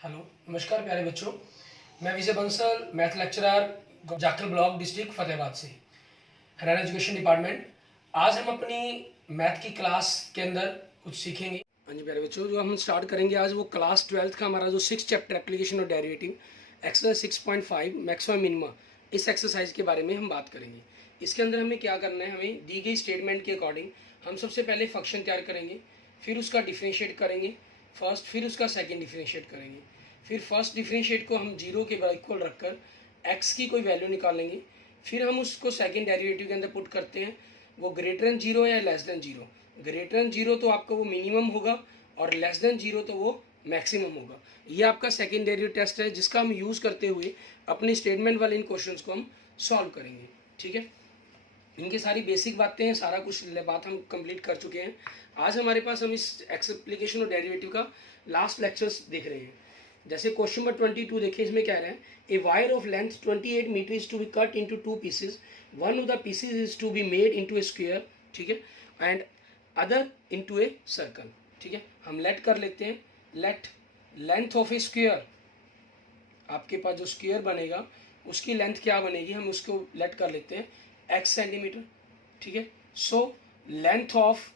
Hello, नमस्कार प्यारे बच्चों। मैं Vijay Bansal, math lecturer, Jakhal block, district Fatehabad से, हरियाणा एजुकेशन डिपार्टमेंट। आज हम अपनी मैथ की क्लास के अंदर कुछ सीखेंगे। हाँ जी प्यारे बच्चों, जो हम स्टार्ट करेंगे आज वो क्लास 12th का हमारा जो 6 चैप्टर एप्लीकेशन और डेरिवेटिव एक्सरसाइज 6.5 मैक्सिमम मिनिमा, इस एक्सरसाइज के बारे में हम बात करेंगे। इसके अंदर हमें क्या करना है, हमें दी गई स्टेटमेंट के अकॉर्डिंग हम सबसे पहले फंक्शन तैयार करेंगे, फिर उसका डिफ्रेंशिएट करेंगे फर्स्ट, फिर उसका सेकंड डिफ्रेंशिएट करेंगे। फिर फर्स्ट डिफ्रेंशिएट को हम जीरो के इक्वल रखकर एक्स की कोई वैल्यू निकालेंगे। फिर हम उसको सेकंड डेरिवेटिव के अंदर पुट करते हैं, वो ग्रेटर देन जीरो या less than zero. Greater than zero तो आपका वो मिनिमम होगा और लेस देन जीरो तो वो मैक्सिमम होगा। ये आपका सेकंड डेरिवेटिव टेस्ट है, जिसका हम यूज़ करते हुए अपने स्टेटमेंट वाले इन क्वेश्चंस को हम सॉल्व करेंगे। ठीक है, इनकी सारी बेसिक बातें हैं, सारा कुछ बात हम कंप्लीट कर चुके हैं। आज हमारे पास हम इस एप्लीकेशन और डेरिवेटिव का लास्ट लेक्चर्स देख रहे हैं। जैसे क्वेश्चन नंबर 22 देखिए, इसमें कह रहे हैं a wire of length 28 metre is to be cut into two pieces, one of the pieces is to be made into a square, ठीक है, and other into a circle. ठीक है, हम लेट कर लेते हैं, let length of a square, आपके पास जो स्क्वायर बनेगा उसकी लेंथ क्या बनेगी, हम उसको लेट कर लेते हैं x सेंटीमीटर। ठीक है, सो लेंथ ऑफ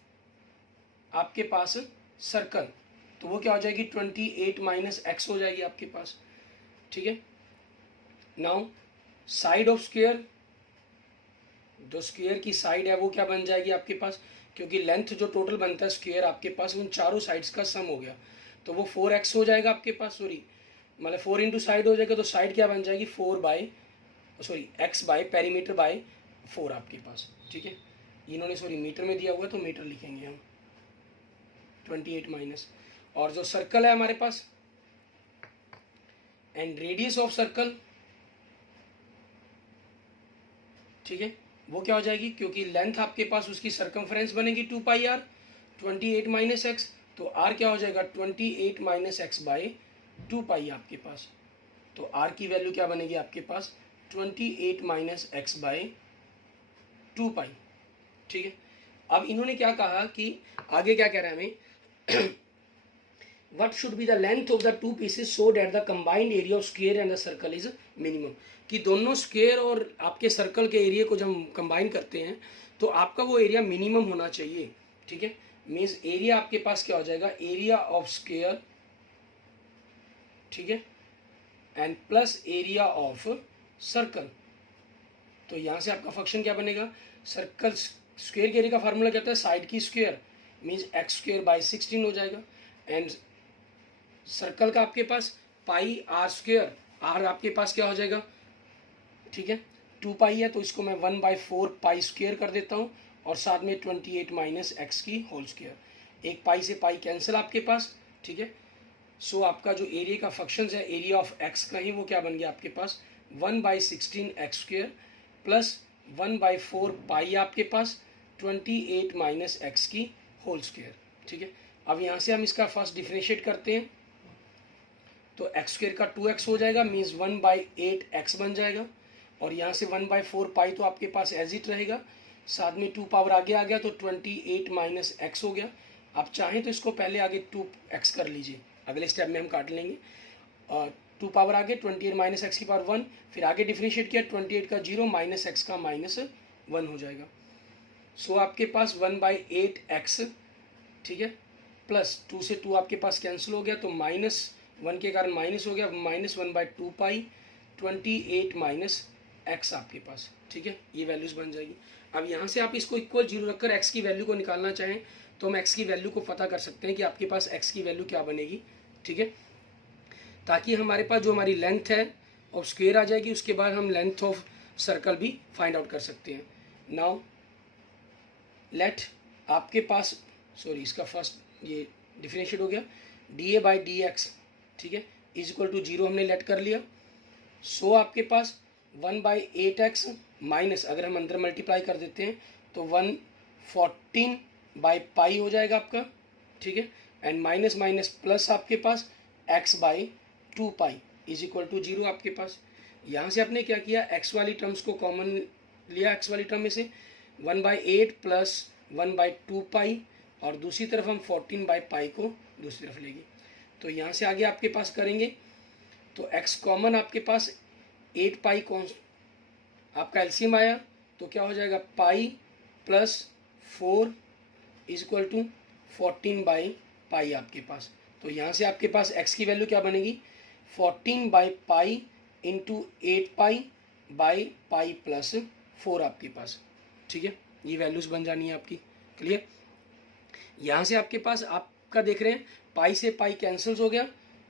आपके पास सर्कल, तो वो क्या हो जाएगी 28 माइनस एक्स हो जाएगी आपके पास। ठीक है, नाउ साइड ऑफ स्क्वायर, जो स्क्वायर की साइड है वो क्या बन जाएगी आपके पास, क्योंकि लेंथ जो टोटल बनता है स्क्वायर आपके पास उन चारों साइड्स का सम हो गया, तो वो 4x हो जाएगा आपके पास, सॉरी मतलब 4 इंटू साइड हो जाएगा, तो साइड क्या बन जाएगी 4 by sorry x by perimeter by 4 आपके पास। ठीक है, इन्होंने सॉरी मीटर में दिया हुआ है तो मीटर लिखेंगे हम 28 माइनस, और जो सर्कल है हमारे पास एंड रेडियस ऑफ सर्कल, ठीक है, वो क्या हो जाएगी, क्योंकि लेंथ आपके पास उसकी सर्कमफ्रेंस बनेगी 2 पाई आर 28 माइनस एक्स, तो आर क्या हो जाएगा 28 माइनस एक्स बाई 2 पाई आपके पास, तो आर की वैल्यू क्या बनेगी आपके पास 28 माइनस एक्स बाई 2 पाई। ठीक है, अब इन्होंने क्या कहा कि आगे क्या कह रहा है हमें what should be the length of the two pieces so that the combined area of square and the circle is minimum, कि दोनों स्क्वायर और आपके सर्कल के एरिया को जब हम कंबाइन करते हैं तो आपका वो एरिया मिनिमम होना चाहिए। ठीक है, मीन्स एरिया आपके पास क्या हो जाएगा, एरिया ऑफ स्क्वायर, ठीक है, and plus area of circle. तो यहाँ से आपका फंक्शन क्या बनेगा, सर्कल स्क्वायर के एरिया का फार्मूला क्या होता है, साइड की square means x square by 16 हो जाएगा, एंड सर्कल का आपके पास पाई आर स्क्वायर, आर आपके पास क्या हो जाएगा, ठीक है 2 पाई है तो इसको मैं 1/4 पाई स्क्वायर कर देता हूँ, और साथ में 28 माइनस एक्स की होल स्क्वायर, एक पाई से पाई कैंसिल आपके पास। ठीक है, सो आपका जो एरिया का फंक्शन है एरिया ऑफ एक्स का ही वो क्या बन गया आपके पास 1/16 एक्स स्क्वायर प्लस 1/4 पाई आपके पास 28 माइनस एक्स की होल स्क्वायर। ठीक है, अब यहाँ से हम इसका फर्स्ट डिफ्रेंशिएट करते हैं, तो एक्स स्क्वायर का 2x हो जाएगा मीन्स 1/8 एक्स बन जाएगा, और यहाँ से 1/4 पाई तो आपके पास एज इट रहेगा, साथ में 2 पावर आगे आ गया तो 28 माइनस एक्स हो गया। आप चाहें तो इसको पहले आगे 2x कर लीजिए, अगले स्टेप में हम काट लेंगे, और 2 पावर आगे 28 माइनस एक्स की पावर 1, फिर आगे डिफ्रेंशिएट किया 28 का 0 माइनस एक्स का -1 हो जाएगा। सो आपके पास 1/8 एक्स, ठीक है, प्लस 2 से 2 आपके पास कैंसिल हो गया तो -1 के कारण माइनस हो गया, -1/2 पाई 28 माइनस एक्स आपके पास। ठीक है, ये वैल्यूज बन जाएगी। अब यहाँ से आप इसको इक्वल 0 रखकर एक्स की वैल्यू को निकालना चाहें तो हम एक्स की वैल्यू को पता कर सकते हैं कि आपके पास एक्स की वैल्यू क्या बनेगी। ठीक है, ताकि हमारे पास जो हमारी लेंथ है और स्क्वायर आ जाएगी, उसके बाद हम लेंथ ऑफ सर्कल भी फाइंड आउट कर सकते हैं। नाउ लेट आपके पास सॉरी इसका फर्स्ट ये डिफरेंशिएट हो गया dA/dx, ठीक है, इज इक्वल टू 0 हमने लेट कर लिया। सो आपके पास 1/8x माइनस, अगर हम अंदर मल्टीप्लाई कर देते हैं तो 114/पाई हो जाएगा आपका। ठीक है, एंड माइनस माइनस प्लस आपके पास x/2 pi is equal to 0 आपके पास। यहाँ से आपने क्या किया, x वाली टर्म्स को कॉमन लिया, x वाली टर्म में से 1/8 प्लस 1/2 पाई, और दूसरी तरफ हम 14/पाई को दूसरी तरफ लेंगे, तो यहाँ से आगे आपके पास करेंगे तो x कॉमन आपके पास 8 पाई कौन आपका एलसीएम आया, तो क्या हो जाएगा pi plus 4 is equal to 14 by pi आपके पास। तो यहाँ से आपके पास x की वैल्यू क्या बनेगी 14 by pi into 8 pi by pi plus 4 आपके पास। ठीक है, ये वैल्यूज बन जानी है आपकी। क्लियर। यहाँ से आपके पास आपका देख रहे हैं पाई से पाई कैंसिल्स हो गया,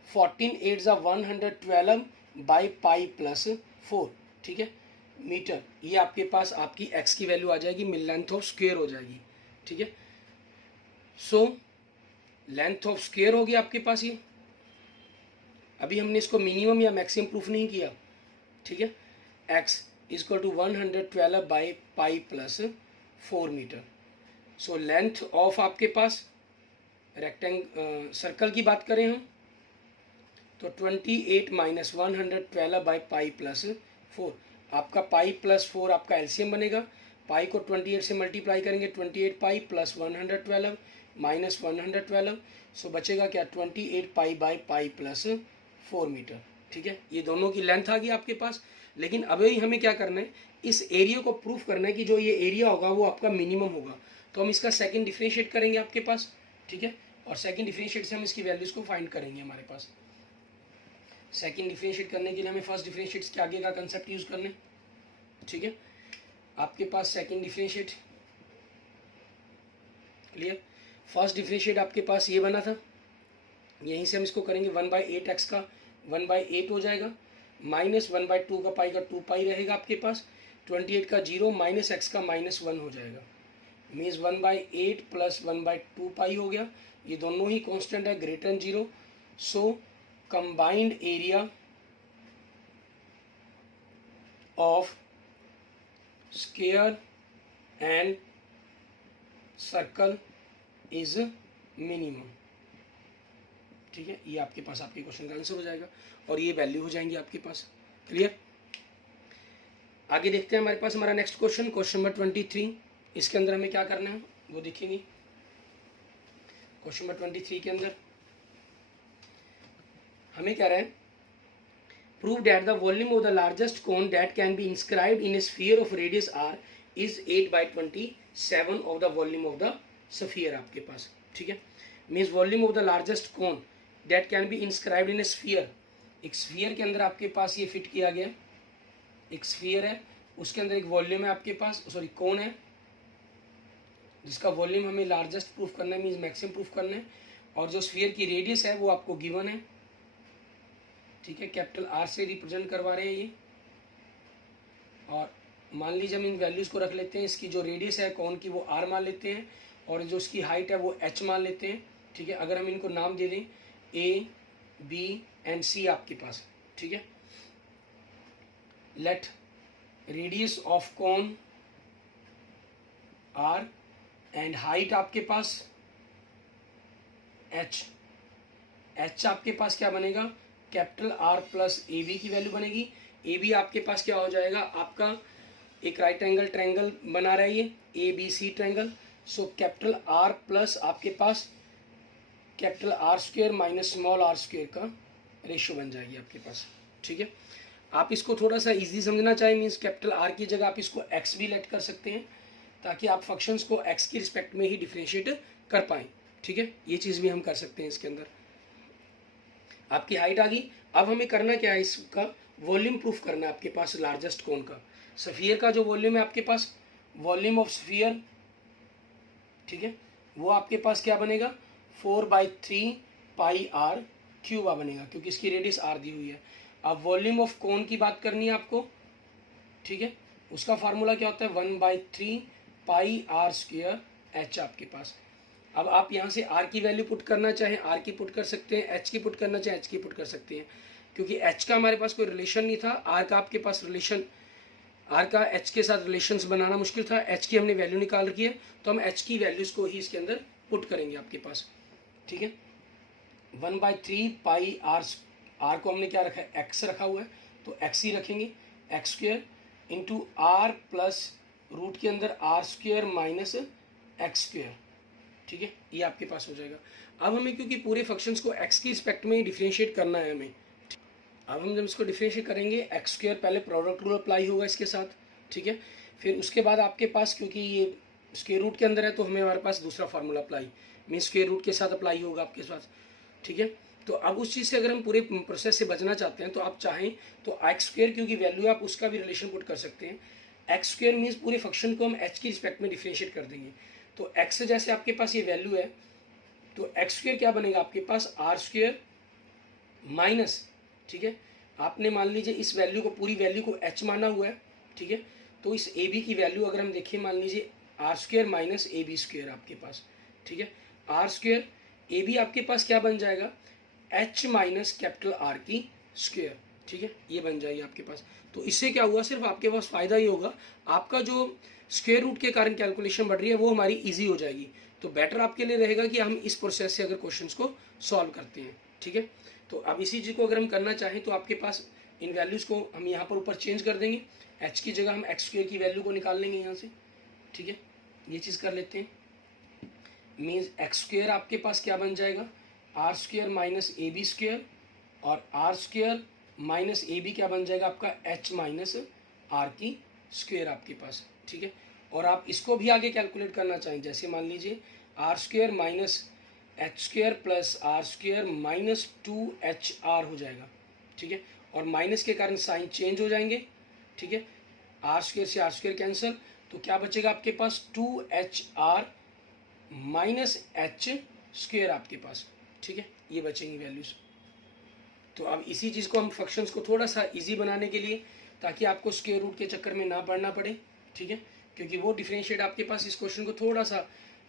14 8 ज़ा 112 बाई पाई प्लस 4। ठीक है, मीटर। ये आपके पास आपकी x की वैल्यू आ जाएगी, लेंथ ऑफ स्क्वायर हो जाएगी। ठीक है, सो लेंथ ऑफ स्क्वायर होगी आपके पास ये। अभी हमने इसको मिनिमम या मैक्सिमम प्रूफ नहीं किया। ठीक है, x is equal to 112 by pi plus 4 metre. So length of आपके पास सर्कल की बात करें हम तो 28 माइनस 112 बाई पाई प्लस 4। आपका पाई प्लस 4 आपका एलसीएम बनेगा। पाई को 28 से मल्टीप्लाई करेंगे, 28 पाई प्लस 112 माइनस 112, सो बचेगा क्या 28 pi by pi plus 4 metre. ठीक है, ये दोनों की लेंथ आ गई आपके पास। लेकिन अभी हमें क्या करना है, इस एरिया को प्रूफ करना है कि जो ये एरिया होगा वो आपका मिनिमम होगा। तो हम इसका सेकंड डिफरेंशिएट करेंगे आपके पास। ठीक है, और सेकंड डिफरेंशिएट से हम इसकी वैल्यूज़ को फाइंड करेंगे हमारे पास। सेकंड डिफरेंशिएट करने के लिए हमें फर्स्ट डिफरेंशिएट के आगे का कंसेप्ट यूज़ करना है। ठीक है, आपके पास second differentiate clear. First differentiate आपके पास ये बना था, यहीं से हम इसको करेंगे 1/8 का 1/8 हो जाएगा, माइनस 1/2 का पाई का 2 पाई रहेगा आपके पास, 28 का 0 माइनस x का -1 हो जाएगा, मीन्स 1/8 प्लस 1/2 पाई हो गया। ये दोनों ही कांस्टेंट है greater than 0। So combined area of square and circle is minimum. ठीक है, ये आपके पास आपके क्वेश्चन का आंसर हो जाएगा और ये वैल्यू हो जाएंगी आपके पास। क्लियर। आगे देखते हैं हमारे पास हमारा नेक्स्ट क्वेश्चन, क्वेश्चन नंबर 23। इसके अंदर हमें क्या करना है वो देखेंगे। क्वेश्चन नंबर 23 के अंदर हमें क्या रहा है, prove that the volume of the largest cone that can be inscribed in A sphere of radius r is 8/27 of the volume of the sphere आपके पास। ठीक है, means volume of the largest cone that can be inscribed in A sphere. एक sphere के अंदर आपके पास ये फिट किया गया, एक स्फीयर है, उसके अंदर एक वॉल्यूम है आपके पास, सॉरी कोन है, जिसका वॉल्यूम हमें लार्जेस्ट प्रूफ करना है, मीन्स मैक्सिमम प्रूफ करना है, और जो स्फीयर की रेडियस है वो आपको गिवन है। ठीक है, कैपिटल R से रिप्रेजेंट करवा रहे हैं ये, और मान लीजिए हम इन वैल्यूज़ को रख लेते हैं। इसकी जो रेडियस है कौन की वो R मान लेते हैं, और जो इसकी हाइट है वो h मान लेते हैं। ठीक है, अगर हम इनको नाम दे दें A, B एंड C आपके पास। ठीक है, let radius of cone R and height आपके पास h आपके पास क्या बनेगा, capital R plus A B की वैल्यू बनेगी। ए बी आपके पास क्या हो जाएगा, आपका एक राइट एंगल ट्रायंगल बना रहा है ये ABC triangle. So capital R plus आपके पास capital R square minus small r square का रेशियो बन जाएगी आपके पास। ठीक है, आप इसको थोड़ा सा इजी समझना चाहें, मीन्स कैपिटल R की जगह आप इसको x भी लेट कर सकते हैं, ताकि आप फंक्शंस को x की रिस्पेक्ट में ही डिफरेंशिएट कर पाएँ। ठीक है, ये चीज़ भी हम कर सकते हैं इसके अंदर। आपकी हाइट आ गई। अब हमें करना क्या है, इसका वॉल्यूम प्रूफ करना है आपके पास लार्जेस्ट कोन का। स्फीयर का जो वॉल्यूम है आपके पास, वॉल्यूम ऑफ स्फीयर, ठीक है, वो आपके पास क्या बनेगा 4/3 पाई r क्यूब बनेगा, क्योंकि इसकी रेडियस r दी हुई है। अब वॉल्यूम ऑफ कोन की बात करनी है आपको। ठीक है, उसका फार्मूला क्या होता है 1/3 पाई r स्क्वायर h आपके पास। अब आप यहाँ से r की वैल्यू पुट करना चाहें r की पुट कर सकते हैं, h की पुट करना चाहें h की पुट कर सकते हैं, क्योंकि h का हमारे पास कोई रिलेशन नहीं था, r का आपके पास रिलेशन, r का h के साथ रिलेशंस बनाना मुश्किल था, h की हमने वैल्यू निकाल रखी है, तो हम h की वैल्यूज़ को ही इसके अंदर पुट करेंगे आपके पास। ठीक है, 1/3 पाई r को हमने क्या रखा है x रखा हुआ है, तो x ही रखेंगे, x square into r plus root के अंदर r square minus x square. ठीक है, ये आपके पास हो जाएगा। अब हमें क्योंकि पूरे फंक्शंस को एक्स की रिस्पेक्ट में डिफ्रेंशिएट करना है हमें, अब हम जब इसको डिफ्रेंशिएट करेंगे एक्स स्क्वायर पहले प्रोडक्ट रूल अप्लाई होगा इसके साथ, ठीक है। फिर उसके बाद आपके पास क्योंकि ये स्क्वायर रूट के अंदर है तो हमें हमारे पास दूसरा formula apply mean square root के साथ अप्लाई होगा आपके पास, ठीक है। तो अब उस चीज़ से अगर हम पूरे प्रोसेस से बचना चाहते हैं तो आप चाहें तो एक्स स्क्वायर क्योंकि वैल्यू है आप उसका भी रिलेशन पुट कर सकते हैं। एक्स स्क्वायर मीन्स पूरे फंक्शन को हम एच की रिस्पेक्ट में डिफ्रेंशिएट कर देंगे। तो एक्स से जैसे आपके पास ये वैल्यू है तो एक्स स्क्वायर क्या बनेगा आपके पास आर स्क्वायर माइनस, ठीक है, आपने मान लीजिए इस वैल्यू को पूरी वैल्यू को एच माना हुआ है, ठीक है। तो इस ए बी की वैल्यू अगर हम देखें मान लीजिए R square minus A B square आपके पास, ठीक है। आर स्क्वायर ए बी आपके पास क्या बन जाएगा एच माइनस कैपिटल आर की स्क्वायर, ठीक है, ये बन जाएगी आपके पास। तो इससे क्या हुआ सिर्फ आपके पास फ़ायदा ये होगा आपका जो स्क्वायर रूट के कारण कैलकुलेशन बढ़ रही है वो हमारी ईजी हो जाएगी। तो बेटर आपके लिए रहेगा कि हम इस प्रोसेस से अगर क्वेश्चंस को सॉल्व करते हैं, ठीक है। तो अब इसी चीज़ को अगर हम करना चाहें तो आपके पास इन वैल्यूज़ को हम यहाँ पर ऊपर चेंज कर देंगे, एच की जगह हम एक्स स्क्वायर की वैल्यू को निकाल लेंगे यहाँ से, ठीक है। ये चीज़ कर लेते हैं, मीन्स एक्स स्क्वायर आपके पास क्या बन जाएगा r square minus A B square और आर स्क्वायर माइनस ए बी क्या बन जाएगा आपका एच माइनस आर की स्क्वायर आपके पास, ठीक है। और आप इसको भी आगे कैलकुलेट करना चाहें जैसे मान लीजिए R square minus H square plus R square minus 2HR हो जाएगा, ठीक है। और माइनस के कारण साइन चेंज हो जाएंगे, ठीक है। आर स्क्वायर से आर स्क्वायर कैंसिल, तो क्या बचेगा आपके पास 2HR माइनस एच स्क्वायर आपके पास, ठीक है, ये बचेंगी वैल्यूज़। तो अब इसी चीज़ को हम फंक्शंस को थोड़ा सा इजी बनाने के लिए ताकि आपको स्क्वायर रूट के चक्कर में ना पड़ना पड़े, ठीक है, क्योंकि वो डिफरेंशिएट आपके पास इस क्वेश्चन को थोड़ा सा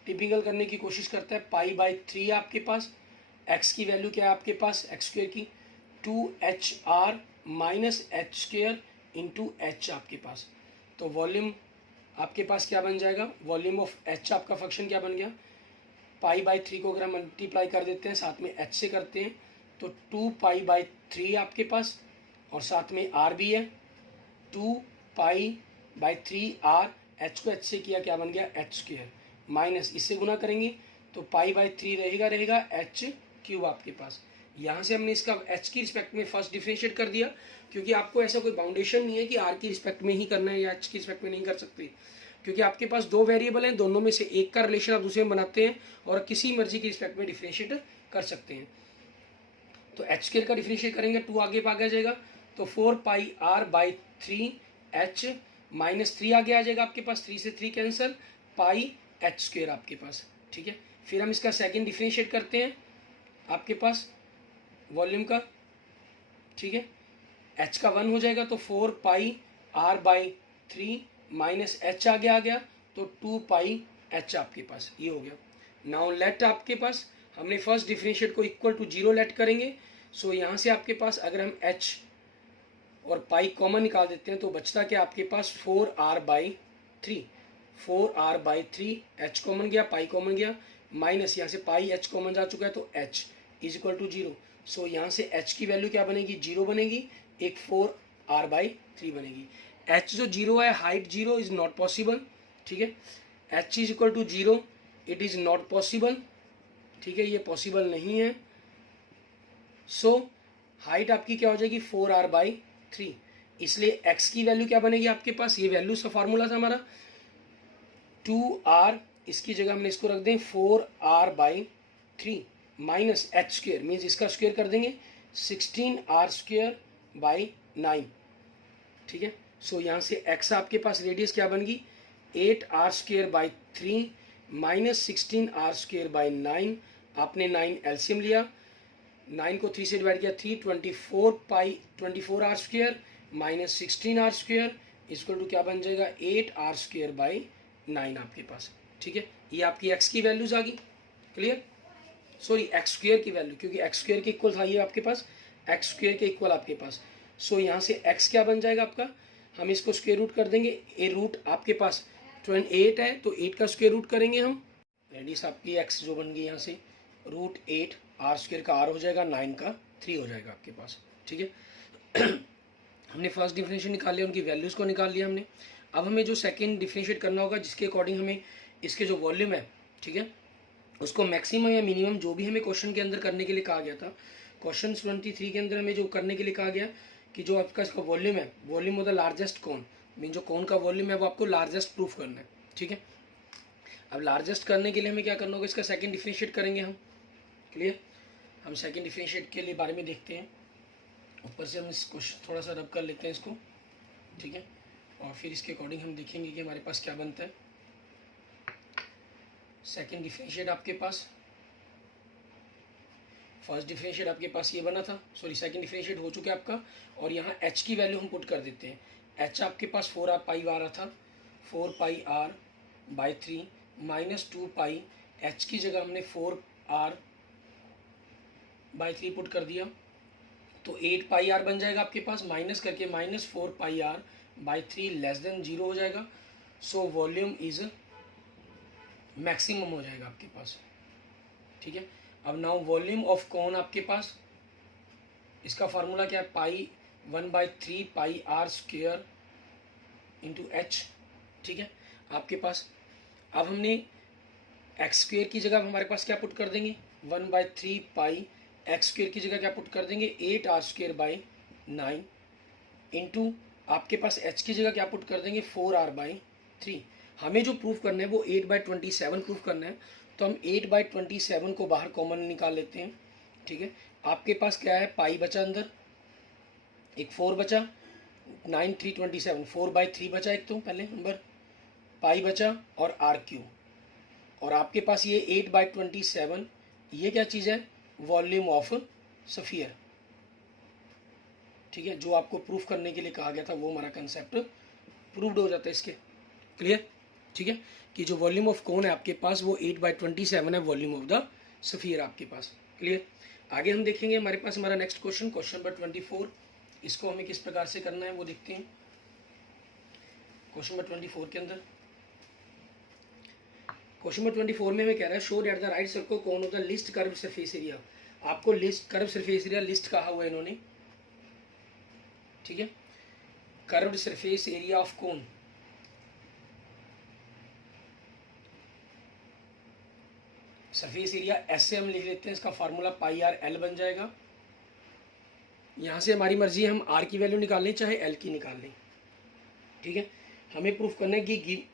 टिपिकल करने की कोशिश करता है। पाई/3 आपके पास, एक्स की वैल्यू क्या है आपके पास एक्स स्क्वायर की 2HR minus H square into H आपके पास। तो वॉल्यूम आपके पास क्या बन जाएगा वॉल्यूम ऑफ एच आपका फंक्शन क्या बन गया पाई/3 को अगर हम मल्टीप्लाई कर देते हैं साथ में एच से करते हैं तो 2 पाई/3 आपके पास और साथ में आर भी है 2 पाई/3 आर, एच को एच से किया क्या बन गया एच स्क्वायर माइनस इससे गुना करेंगे तो पाई/3 रहेगा एच क्यूब आपके पास। यहाँ से हमने इसका एच की रिस्पेक्ट में फर्स्ट डिफरेंशिएट कर दिया क्योंकि आपको ऐसा कोई बाउंडेशन नहीं है कि आर की रिस्पेक्ट में ही करना है या एच की रिस्पेक्ट में नहीं कर सकते, क्योंकि आपके पास दो वेरिएबल हैं, दोनों में से एक का रिलेशन आप दूसरे में बनाते हैं और किसी मर्जी की रिस्पेक्ट में डिफरेंशिएट कर सकते हैं। तो एच स्क्वायर का डिफरेंशिएट करेंगे 2 आगे आ जाएगा तो 4 पाई/3 एच माइनस 3 आगे आ जाएगा आपके पास, 3 से 3 कैंसिल पाई एच स्क्वायर आपके पास, ठीक है। फिर हम इसका सेकंड डिफरेंशिएट करते हैं आपके पास वॉल्यूम का, ठीक है, एच का 1 हो जाएगा तो 4 पाई/3 माइनस एच आगे आ गया तो 2 पाई एच आपके पास, ये हो गया। नाउ लेट आपके पास हमने फर्स्ट डिफरेंशिएट को इक्वल टू 0 लेट करेंगे। सो यहाँ से आपके पास अगर हम एच और पाई कॉमन निकाल देते हैं तो बचता क्या आपके पास 4R/3 एच कॉमन गया पाई कॉमन गया माइनस यहाँ से पाई एच कॉमन जा चुका है तो एच इज इक्वल टू 0। सो यहाँ से एच की वैल्यू क्या बनेगी 0 बनेगी, एक 4R/3 बनेगी। एच जो 0 है हाइट 0 इज नॉट पॉसिबल, ठीक है, H is equal to 0 it is not possible, ठीक है, ये पॉसिबल नहीं है। सो हाइट आपकी क्या हो जाएगी 4R/3, इसलिए x की वैल्यू क्या बनेगी आपके पास, ये वैल्यू का फॉर्मूला था हमारा 2R, इसकी जगह हमने इसको रख दें 4R/3 minus H square means इसका स्क्वायर कर देंगे 16R²/9, ठीक है। सो यहाँ से x आपके पास रेडियस क्या बन गई 8R² माइनस 16R²/9, आपने 9 एलसीएम लिया, 9 को 3 से डिवाइड किया 3, 24R² minus 16R² equal to क्या बन जाएगा 8R²/9 आपके पास, ठीक है। ये आपकी x की वैल्यूज आ गई, क्लियर, सॉरी एक्स स्क्वायर की वैल्यू क्योंकि एक्स स्क्वायर के इक्वल था ये आपके पास, एक्स स्क्वायर के इक्वल आपके पास। सो यहाँ से x क्या बन जाएगा आपका, हम इसको स्क्वायर रूट कर देंगे, ए रूट आपके पास 8 है तो 8 का स्क्वायर रूट करेंगे हम, रेडियस आपकी x जो बन गई यहाँ से √8 R² का R हो जाएगा 9 का 3 हो जाएगा आपके पास, ठीक है। हमने फर्स्ट डिफरेंशिएट निकाल लिया, उनकी वैल्यूज़ को निकाल लिया हमने। अब हमें जो सेकंड डिफरेंशिएट करना होगा जिसके अकॉर्डिंग हमें इसके जो वॉल्यूम है, ठीक है, उसको मैक्सिमम या मिनिमम जो भी हमें क्वेश्चन के अंदर करने के लिए कहा गया था, क्वेश्चन 23 के अंदर हमें जो करने के लिए कहा गया कि जो आपका इसका वॉल्यूम है, volume of the largest cone, mean जो कोन का वॉल्यूम है वो आपको लार्जेस्ट प्रूफ करना है, ठीक है। अब लार्जेस्ट करने के लिए हमें क्या करना होगा, इसका सेकंड डिफरेंशिएट करेंगे हम, क्लियर। हम सेकंड डिफरेंशिएट के लिए बारे में देखते हैं, ऊपर से हम इस क्वेश्चन थोड़ा सा रब कर लेते हैं इसको, ठीक है, और फिर इसके अकॉर्डिंग हम देखेंगे कि हमारे पास क्या बनता है। सेकंड डिफरेंशिएट आपके पास, फर्स्ट डिफरेंशिएट आपके पास ये बना था, सॉरी सेकंड डिफरेंशिएट हो चुका है आपका, और यहाँ h की वैल्यू हम पुट कर देते हैं। h आपके पास 4 पाई आ रहा था, 4 पाई r by 3 minus 2 pi, h की जगह हमने 4 r बाई 3 पुट कर दिया, तो 8 पाई r बन जाएगा आपके पास, माइनस करके minus 4 pi r by 3 less than 0 हो जाएगा। सो वॉल्यूम इज मैक्सिमम हो जाएगा आपके पास, ठीक है। अब नाउ वॉल्यूम ऑफ कोन आपके पास, इसका फार्मूला क्या है, पाई 1/3 पाई r स्क्वेयर इंटू h, ठीक है आपके पास। अब हमने एक्स स्क्वेयर की जगह हमारे पास क्या पुट कर देंगे, 1/3 पाई एक्स स्क्वेयर की जगह क्या पुट कर देंगे, 8r स्क्वेयर बाई 9 इंटू आपके पास h की जगह क्या पुट कर देंगे, 4r बाई 3। हमें जो प्रूफ करना है वो 8/27 प्रूफ करना है, तो हम 8/27 को बाहर कॉमन निकाल लेते हैं, ठीक है। आपके पास क्या है, पाई बचा अंदर, एक 4 बचा, 9 3 27, 4/3 बचा एक, तो पहले नंबर पाई बचा और r क्यू, और आपके पास ये 8/27, ये क्या चीज़ है, वॉल्यूम ऑफ सफियर, ठीक है। जो आपको प्रूफ करने के लिए कहा गया था वो हमारा कंसेप्ट प्रूव्ड हो जाता है इसके, क्लियर, ठीक है, कि जो वॉल्यूम ऑफ कोन है आपके पास वो 8/27 है, वॉल्यूम ऑफ द सफियर आपके पास, क्लियर। आगे हम देखेंगे हमारे पास हमारा नेक्स्ट क्वेश्चन, क्वेश्चन नंबर 24, इसको हमें किस प्रकार से करना है वो देखते हैं। क्वेश्चन नंबर 24 के अंदर, क्वेश्चन नंबर 24 में हमें कह रहा है, show that the right circle cone of the least curve surface area. आपको least curve surface area least कहा हुआ है इन्होंने, ठीक है, curved surface area of cone, surface area ऐसे हम लिख लेते हैं, इसका फार्मूला पाई आर एल बन जाएगा। यहाँ से हमारी मर्जी है, हम आर की वैल्यू निकाल लें चाहे एल की निकाल लें, ठीक है। हमें प्रूफ करना है कि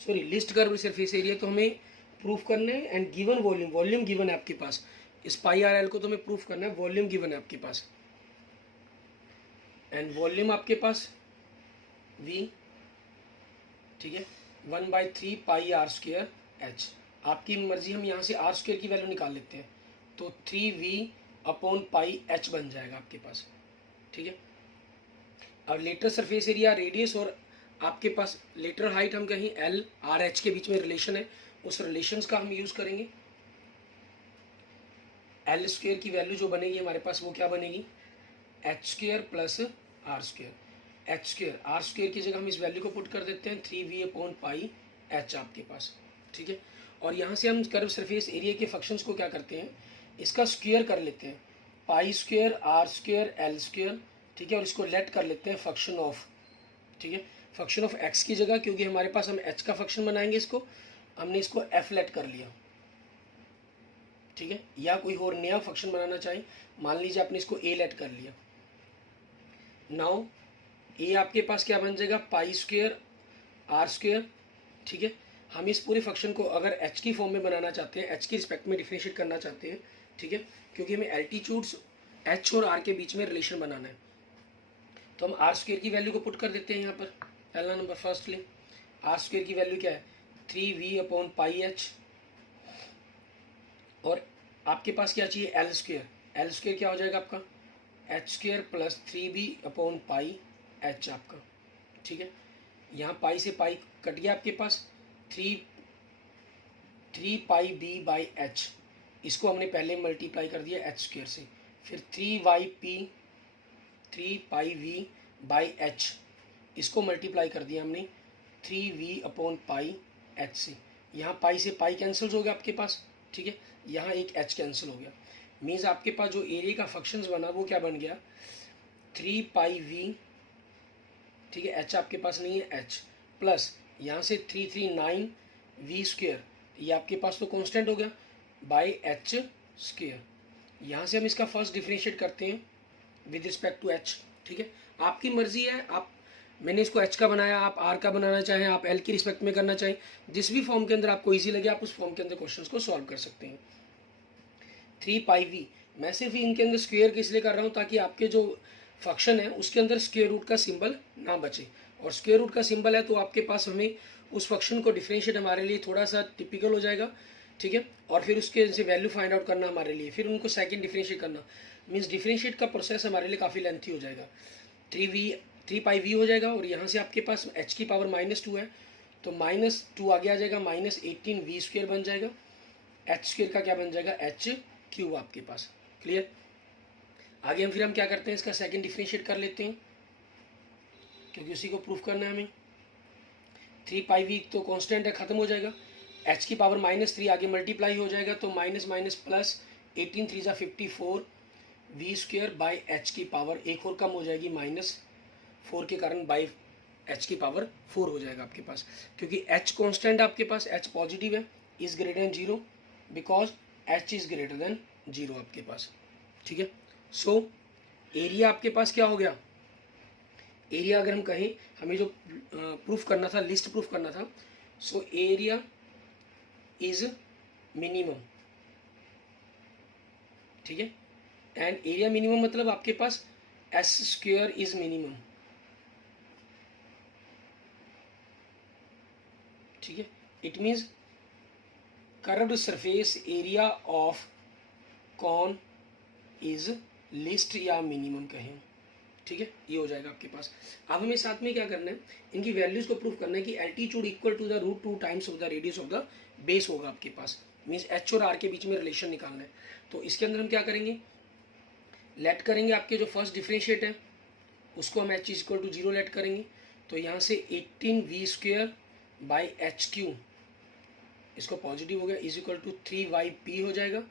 sorry list curve surface area तो हमें प्रूफ करना है, and given volume, volume given है आपके पास, इस पाई आर एल को तो हमें प्रूफ करना है, वॉल्यूम गिवन है आपके पास, एंड वॉल्यूम आपके पास v, ठीक है, 1/3 पाई आर स्क्वेयर h। आपकी मर्जी, हम यहाँ से आर स्क्वेयर की वैल्यू निकाल लेते हैं, तो 3v/पाई h बन जाएगा आपके पास, ठीक है। अब लेटरल सरफेस एरिया, रेडियस और आपके पास लेटरल हाइट, हम कहीं एल आर एच के बीच में रिलेशन है, उस रिलेशंस का हम यूज़ करेंगे। एल स्क्वेयर की वैल्यू जो बनेगी हमारे पास वो क्या बनेगी, H square plus R square, H square R square की जगह हम इस वैल्यू को पुट कर देते हैं, 3v/पाई h आपके पास, ठीक है। और यहाँ से हम कर्व सरफेस एरिया के फंक्शंस को क्या करते हैं, इसका स्क्वेयर कर लेते हैं, पाई square R square L square, ठीक है, और इसको लेट कर लेते हैं फंक्शन ऑफ, ठीक है, फंक्शन ऑफ एक्स की जगह, क्योंकि हमारे पास हम एच का फंक्शन बनाएंगे, इसको हमने इसको एफ लेट कर लिया, ठीक है, या कोई और नया फंक्शन बनाना चाहें, मान लीजिए आपने इसको ए लेट कर लिया। नाउ ए आपके पास क्या बन जाएगा, पाई स्क्वेयर आर स्क्वेयर, ठीक है। हम इस पूरे फंक्शन को अगर एच की फॉर्म में बनाना चाहते हैं, एच की रिस्पेक्ट में डिफरेंशिएट करना चाहते हैं, ठीक है, क्योंकि हमें एल्टीट्यूड्स एच और आर के बीच में रिलेशन बनाना है, तो हम आर स्क्वेयर की वैल्यू को पुट कर देते हैं यहाँ पर। पहला नंबर, फर्स्टली आर स्क्वेयर की वैल्यू क्या है, 3v/पाई h, और आपके पास क्या चाहिए, एल स्क्वेयर, एल स्क्वेयर क्या हो जाएगा आपका, एच स्क्वेयर प्लस 3v/पाई h आपका, ठीक है। यहाँ पाई से पाई कट गया आपके पास, 3 पाई b बाई h, इसको हमने पहले मल्टीप्लाई कर दिया एच स्क्वेयर से, फिर 3 पाई v बाई h, इसको मल्टीप्लाई कर दिया हमने 3v/पाई h से। यहाँ पाई से पाई कैंसिल हो गया आपके पास, ठीक है, यहाँ एक h कैंसिल हो गया, मीन्स आपके पास जो एरिया का फंक्शंस बना वो क्या बन गया, 3 पाई v, ठीक है, h आपके पास नहीं है, h प्लस यहाँ से 339 v स्क्वेयर, ये आपके पास तो कांस्टेंट हो गया बाय एच स्क्वायर। यहाँ से हम इसका फर्स्ट डिफरेंशिएट करते हैं विद रिस्पेक्ट टू एच। ठीक है, आपकी मर्जी है, आप मैंने इसको एच का बनाया, आप आर का बनाना चाहें, आप एल की रिस्पेक्ट में करना चाहें, जिस भी फॉर्म के अंदर आपको ईजी लगे आप उस फॉर्म के अंदर क्वेश्चन को सॉल्व कर सकते हैं। 3πv, मैं सिर्फ इनके अंदर स्क्वेयर इसलिए कर रहा हूँ ताकि आपके जो फंक्शन है उसके अंदर स्क्वेयर रूट का सिंबल ना बचे, और स्क्वेयर रूट का सिंबल है तो आपके पास हमें उस फंक्शन को डिफरेंशिएट हमारे लिए थोड़ा सा टिपिकल हो जाएगा। ठीक है, और फिर उसके से वैल्यू फाइंड आउट करना हमारे लिए, फिर उनको सेकंड डिफरेंशिएट करना मीन्स डिफरेंशिएट का प्रोसेस हमारे लिए काफ़ी लेंथी हो जाएगा। 3πv हो जाएगा, और यहाँ से आपके पास h की पावर -2 है तो -2 आगे आ जाएगा, -18v² बन जाएगा। एच स्क्वेयर का क्या बन जाएगा, h³ आपके पास। क्लियर, आगे हम क्या करते हैं, इसका सेकंड डिफरेंशिएट कर लेते हैं क्योंकि उसी को प्रूफ करना है हमें। 3πv तो कांस्टेंट है, खत्म हो जाएगा, h की पावर -3 आगे मल्टीप्लाई हो जाएगा तो माइनस माइनस प्लस 18 3 ज़ा 54 v² बाई h की पावर एक और कम हो जाएगी -4 के कारण बाई h की पावर 4 हो जाएगा आपके पास, क्योंकि h कांस्टेंट आपके पास, h पॉजिटिव है, is greater than 0 because h is greater than 0 आपके पास। ठीक है, सो एरिया आपके पास क्या हो गया, एरिया अगर हम कहें हमें जो प्रूफ करना था, लिस्ट प्रूफ करना था, सो एरिया इज मिनिमम। ठीक है, एंड एरिया मिनिमम मतलब आपके पास एस स्क्वेयर इज मिनिमम। ठीक है, it means curved surface area of cone is least या मिनिमम कहें। ठीक है, ये हो जाएगा आपके पास। अब हमें साथ में क्या करना है, इनकी वैल्यूज को प्रूफ करना है कि altitude equal to the root 2 times of the radius of the base होगा आपके पास, मीन्स एच और आर के बीच में रिलेशन निकालना है। तो इसके अंदर हम क्या करेंगे, लेट करेंगे आपके जो फर्स्ट डिफरेंशिएट है उसको हम एच इक्वल टू 0 लेट करेंगे, तो यहाँ से 18v² बाई h³ इसको पॉजिटिव हो गया इज इक्वल टू 3yp हो जाएगा।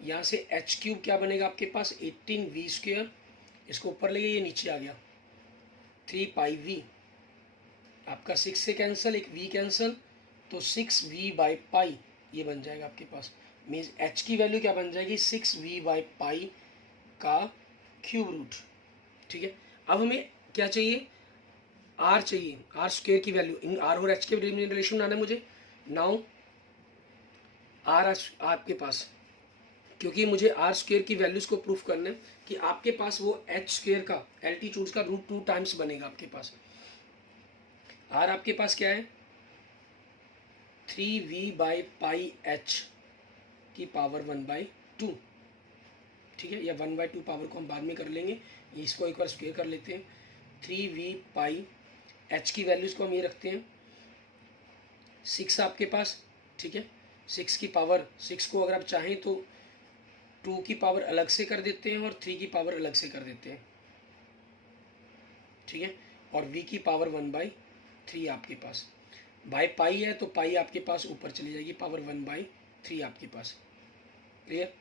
यहाँ से h³ क्या बनेगा आपके पास 18v², इसको ऊपर ले गए, ये नीचे आ गया 3πv, आपका 6 से कैंसिल, एक v कैंसिल, तो 6v बाई पाई ये बन जाएगा आपके पास, मीन्स h की वैल्यू क्या बन जाएगी 6v बाई पाई का क्यूब रूट। ठीक है, अब हमें क्या चाहिए, r चाहिए, r स्क्वेयर की वैल्यू, इन r और h के रिलेशन बनाना है मुझे। नाउ r आपके पास, क्योंकि मुझे आर स्क्वेयर की वैल्यूज को प्रूफ करना है कि आपके पास वो एच स्क्वेयर का एल्टीट्यूड का रूट 2 टाइम्स बनेगा आपके पास। आर आपके पास क्या है 3v बाई पाई एच की पावर 1/2। ठीक है, या 1/2 पावर को हम बाद में कर लेंगे, इसको एक बार स्क्वेयर कर लेते हैं। 3v पाई एच की वैल्यूज को हम ये रखते हैं 6 आपके पास। ठीक है, 6 की पावर 6 को अगर आप चाहें तो 2 की पावर अलग से कर देते हैं और 3 की पावर अलग से कर देते हैं। ठीक है, और v की पावर 1/3 आपके पास, बाई पाई है तो पाई आपके पास ऊपर चली जाएगी, पावर 1/3 आपके पास। क्लियर,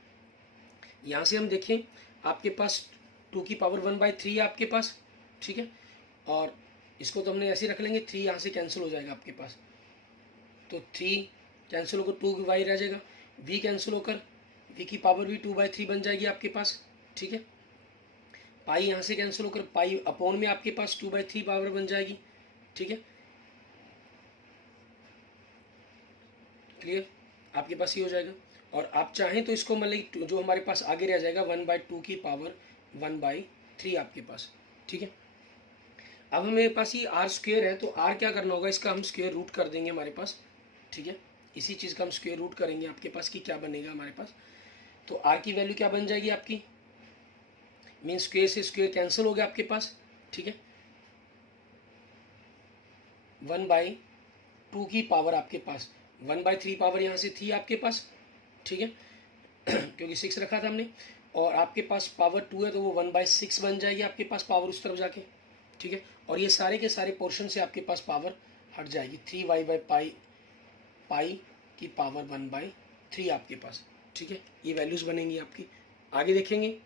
यहाँ से हम देखें आपके पास 2 की पावर 1/3 है आपके पास। ठीक है, और इसको तो हमने ऐसे रख लेंगे, 3 यहाँ से कैंसिल हो जाएगा आपके पास, तो 3 कैंसिल होकर 2y रह जाएगा, v कैंसिल होकर v की पावर भी 2/3 बन जाएगी आपके पास। ठीक है, पाई यहाँ से कैंसिल होकर पाई अपॉन में आपके पास 2/3 पावर बन जाएगी। ठीक है, क्लियर, आपके पास ये हो जाएगा। और आप चाहें तो इसको मतलब जो हमारे पास आगे रह जाएगा 1/2 की पावर 1/3 आपके पास। ठीक है, अब हमारे पास ये आर स्क्वेयर है तो आर क्या करना होगा, इसका हम स्क्वेयर रूट कर देंगे हमारे पास। ठीक है, इसी चीज़ का हम स्क्वेयर रूट करेंगे आपके पास कि क्या बनेगा हमारे पास, तो आर की वैल्यू क्या बन जाएगी आपकी, मीन स्क्वेयर से स्क्वेयर कैंसिल हो गया आपके पास। ठीक है, 1/2 की पावर आपके पास 1/3 पावर यहाँ से थी आपके पास। ठीक है, क्योंकि 6 रखा था हमने, और आपके पास पावर 2 है तो वो 1/6 बन जाएगी आपके पास पावर उस तरफ जाके। ठीक है, और ये सारे के सारे पोर्शन से आपके पास पावर हट जाएगी, 3y बाई पाई की पावर 1/3 आपके पास। ठीक है, ये वैल्यूज बनेंगी आपकी। आगे देखेंगे,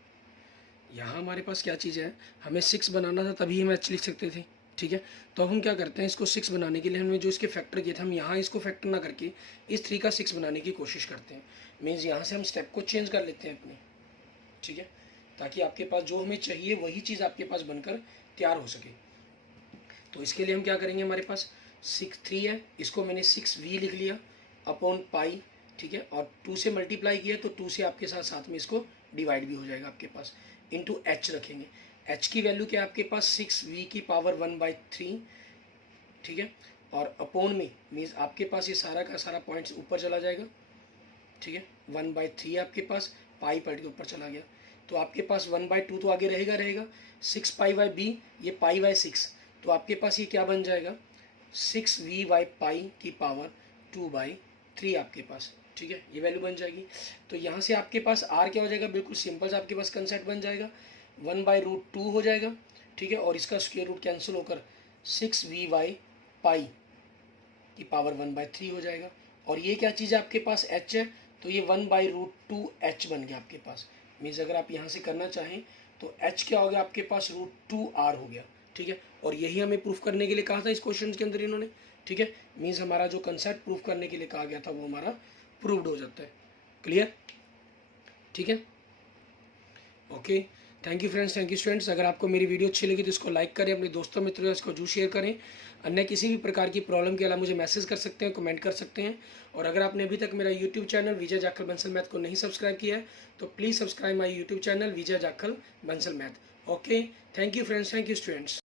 यहाँ हमारे पास क्या चीज़ है, हमें 6 बनाना था तभी हम h लिख सकते थे। ठीक है। तो अब हम क्या करते हैं, इसको 6 बनाने के लिए हमने जो इसके फैक्टर किए थे, हम यहाँ इसको फैक्टर ना करके इस 3 का 6 बनाने की कोशिश करते हैं। मीन्स यहाँ से हम स्टेप को चेंज कर लेते हैं अपने, ठीक है, ताकि आपके पास जो हमें चाहिए वही चीज़ आपके पास बनकर तैयार हो सके। तो इसके लिए हम क्या करेंगे, हमारे पास 3 है, इसको मैंने 6v लिख लिया अपॉन पाई, ठीक है, और 2 से मल्टीप्लाई किया तो 2 से आपके साथ साथ में इसको डिवाइड भी हो जाएगा आपके पास, इंटू h रखेंगे। h की वैल्यू क्या है आपके पास 6v की पावर 1/3, ठीक है, और अपॉन में मीन्स आपके पास ये सारा का सारा पॉइंट्स ऊपर चला जाएगा, ठीक है, 1/3 आपके पास, पाई पलट के ऊपर चला गया, तो आपके पास 1/2 तो आगे रहेगा 6 पाई बाई बी, ये पाई बाई 6, तो आपके पास ये क्या बन जाएगा 6v बाई पाई की पावर 2/3 आपके पास, ठीक है, ये वैल्यू बन जाएगी। तो यहाँ से आपके पास r क्या हो जाएगा, बिल्कुल सिंपल सा आपके पास कंसेप्ट बन जाएगा, 1/√2 हो जाएगा, ठीक है, और इसका स्क्वायर रूट कैंसिल होकर 6v बाई पाई की पावर 1/3 हो जाएगा। और ये क्या चीज़ है आपके पास h है, तो ये 1/√2h बन गया आपके पास। मीन्स अगर आप यहाँ से करना चाहें तो h क्या हो गया आपके पास √2r हो गया, ठीक है, और यही हमें प्रूफ करने के लिए कहा था इस क्वेश्चन के अंदर इन्होंने, ठीक है। मीन्स हमारा जो कंसेप्ट प्रूफ करने के लिए कहा गया था वो हमारा प्रूव्ड हो जाता है। क्लियर, ठीक है, okay, thank you friends, thank you students. अगर आपको मेरी वीडियो अच्छी लगी तो इसको लाइक करें, अपने दोस्तों मित्रों के इसको जरूर शेयर करें। अन्य किसी भी प्रकार की प्रॉब्लम के अलावा मुझे मैसेज कर सकते हैं, कमेंट कर सकते हैं। और अगर आपने अभी तक मेरा यूट्यूब चैनल विजय जाखल बंसल मैथ को नहीं सब्सक्राइब किया है तो please subscribe my YouTube channel Vijay Jakhal Bansal math. Okay, thank you friends, thank you students.